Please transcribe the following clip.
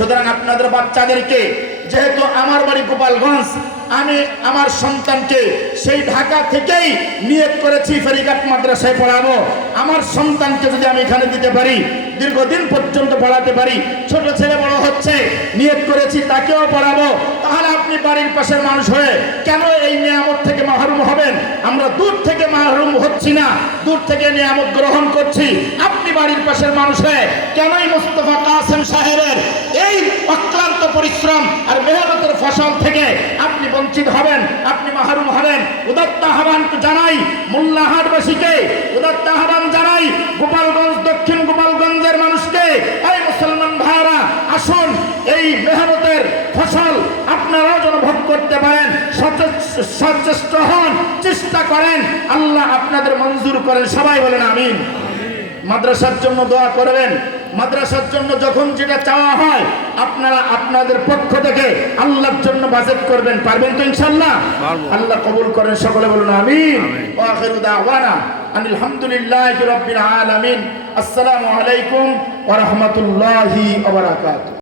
সুতরাং আপনাদের বাচ্চাদেরকে, যেহেতু আমার বাড়ি গোপালগঞ্জ, আমি আমার সন্তানকে সেই ঢাকা থেকেই নিয়ত করেছি ফেরিঘাট মাদ্রাসায় পড়াবো। আমার সন্তানকে যদি আমি এখানে দিতে পারি, দীর্ঘদিন পর্যন্ত পড়াতে পারি, ছোট ছেলে বড় হচ্ছে, নিয়ত করেছি তাকেও পড়াবো, তাহলে আপনি বাড়ির পাশের মানুষ হয়ে কেন এই নিয়ামত থেকে মাহরুম হবেন? আমরা দূর থেকে মাহরুম হচ্ছি না, দূর থেকে নিয়ামত গ্রহণ করছি। আপনি বাড়ির পাশের মানুষ হয়ে কেনই মুস্তাফা কাসেম সাহেবের এই অক্লান্ত পরিশ্রম আর মেহনতের ফসল থেকে আপনি বঞ্চিত হবেন, আপনি মাহরুম হবেন? উদাত্ত আহ্বান জানাই মোল্লাহাটবাসীকে, উদাত্ত আহ্বান জানাই গোপালগঞ্জ, দক্ষিণ গোপালগঞ্জের মানুষকে, এই মুসলমান ভাইরা আসুন, এই মেহনতের ফসল আপনারাও যেন ভোগ করতে পারেন, সচেষ্ট হন, চেষ্টা করেন, আল্লাহ আপনাদের মঞ্জুর করেন। সবাই বলেন আমিন। মাদ্রাসার জন্য দোয়া করবেন। মাদ্রাসার জন্য যখন যেটা চাওয়া হয় আপনারা আপনাদের পক্ষ থেকে আল্লাহর জন্য বাজেট করবেন। পারবেন তো ইনশাআল্লাহ? আল্লাহ কবুল করেন। সকলে বলুন আমিন। ওয়া আখিরু দাওয়ানা আনিল হামদুলিল্লাহি রাব্বিল আলামিন। আসসালামু আলাইকুম ওয়া রাহমাতুল্লাহি ওয়া বারাকাতুহু।